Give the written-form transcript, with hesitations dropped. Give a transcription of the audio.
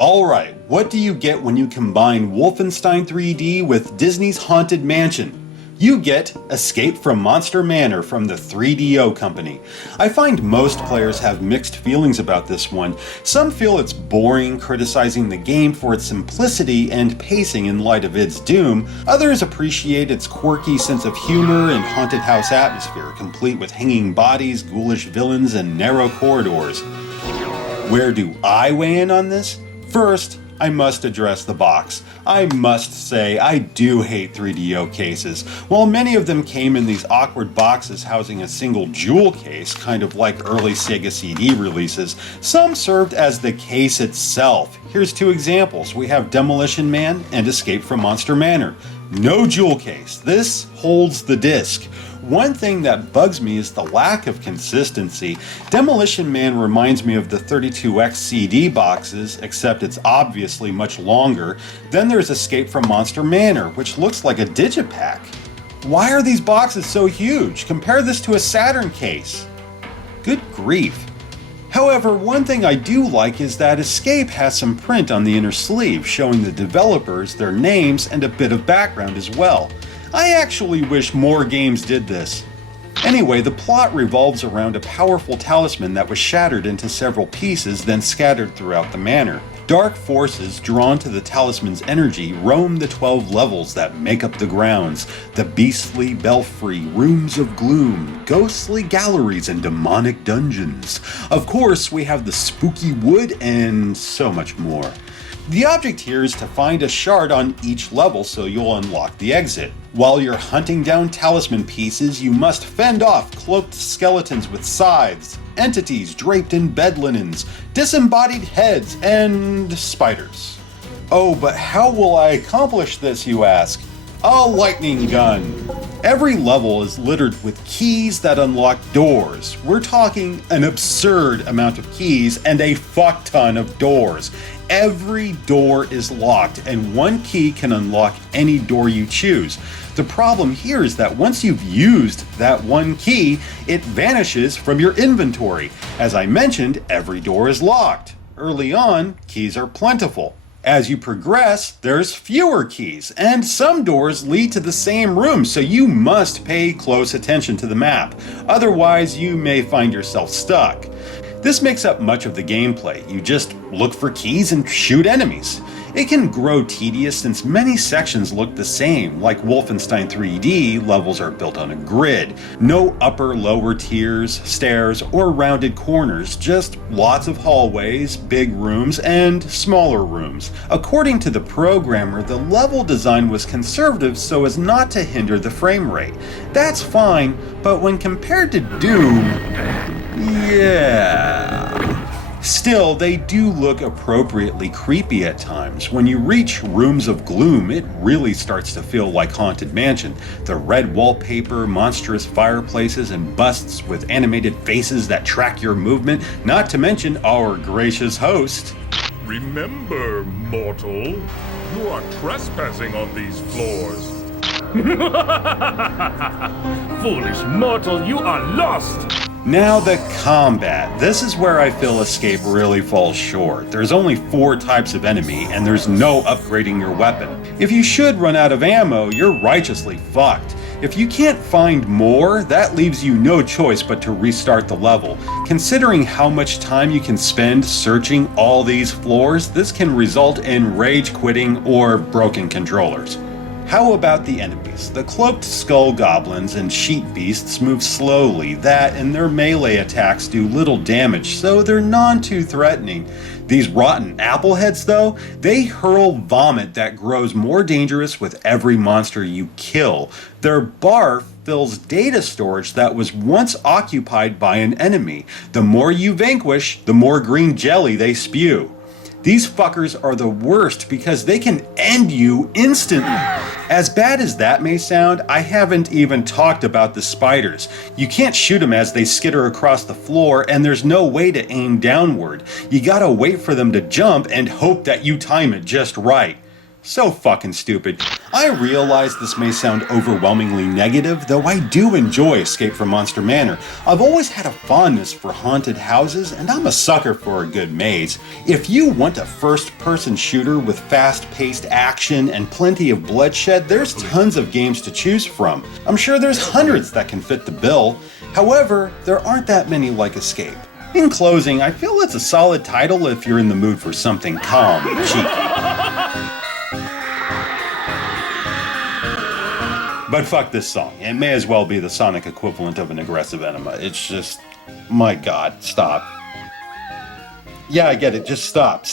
Alright, what do you get when you combine Wolfenstein 3D with Disney's Haunted Mansion? You get Escape from Monster Manor from the 3DO company. I find most players have mixed feelings about this one. Some feel it's boring, criticizing the game for its simplicity and pacing in light of its doom. Others appreciate its quirky sense of humor and haunted house atmosphere, complete with hanging bodies, ghoulish villains, and narrow corridors. Where do I weigh in on this? First, I must address the box. I must say, I do hate 3DO cases. While many of them came in these awkward boxes housing a single jewel case, kind of like early Sega CD releases, some served as the case itself. Here's two examples. We have Demolition Man and Escape from Monster Manor. No jewel case. This holds the disc. One thing that bugs me is the lack of consistency. Demolition Man reminds me of the 32X CD boxes, except it's obviously much longer. Then there's Escape from Monster Manor, which looks like a digipack. Why are these boxes so huge? Compare this to a Saturn case. Good grief. However, one thing I do like is that Escape has some print on the inner sleeve, showing the developers, their names, and a bit of background as well. I actually wish more games did this. Anyway, the plot revolves around a powerful talisman that was shattered into several pieces, then scattered throughout the manor. Dark forces drawn to the talisman's energy roam the 12 levels that make up the grounds. The beastly belfry, rooms of gloom, ghostly galleries, and demonic dungeons. Of course, we have the spooky wood and so much more. The object here is to find a shard on each level so you'll unlock the exit. While you're hunting down talisman pieces, you must fend off cloaked skeletons with scythes, entities draped in bed linens, disembodied heads, and spiders. Oh, but how will I accomplish this, you ask? A lightning gun. Every level is littered with keys that unlock doors. We're talking an absurd amount of keys and a fuck ton of doors. Every door is locked, and one key can unlock any door you choose. The problem here is that once you've used that one key, it vanishes from your inventory. As I mentioned, every door is locked. Early on, keys are plentiful. As you progress, there's fewer keys, and some doors lead to the same room, so you must pay close attention to the map. Otherwise, you may find yourself stuck. This makes up much of the gameplay. You just look for keys and shoot enemies. It can grow tedious since many sections look the same. Like Wolfenstein 3D, levels are built on a grid. No upper, lower tiers, stairs, or rounded corners, just lots of hallways, big rooms, and smaller rooms. According to the programmer, the level design was conservative so as not to hinder the frame rate. That's fine, but when compared to Doom, yeah. Still, they do look appropriately creepy at times. When you reach Rooms of Gloom, it really starts to feel like Haunted Mansion. The red wallpaper, monstrous fireplaces, and busts with animated faces that track your movement, not to mention our gracious host. Remember, mortal, you are trespassing on these floors. Foolish mortal, you are lost! Now the combat. This is where I feel Escape really falls short. There's only 4 types of enemy, and there's no upgrading your weapon. If you should run out of ammo, you're righteously fucked. If you can't find more, that leaves you no choice but to restart the level. Considering how much time you can spend searching all these floors, this can result in rage quitting or broken controllers. How about the enemies? The cloaked skull goblins and sheet beasts move slowly. That and their melee attacks do little damage, so they're too threatening. These rotten appleheads though, they hurl vomit that grows more dangerous with every monster you kill. Their barf fills data storage that was once occupied by an enemy. The more you vanquish, the more green jelly they spew. These fuckers are the worst because they can end you instantly. As bad as that may sound, I haven't even talked about the spiders. You can't shoot them as they skitter across the floor, and there's no way to aim downward. You gotta wait for them to jump and hope that you time it just right. So fucking stupid. I realize this may sound overwhelmingly negative, though I do enjoy Escape from Monster Manor. I've always had a fondness for haunted houses, and I'm a sucker for a good maze. If you want a first-person shooter with fast-paced action and plenty of bloodshed, there's tons of games to choose from. I'm sure there's hundreds that can fit the bill. However, there aren't that many like Escape. In closing, I feel it's a solid title if you're in the mood for something calm and cheeky. But fuck this song. It may as well be the sonic equivalent of an aggressive enema. It's just, my god, stop. Yeah, I get it. Just stop.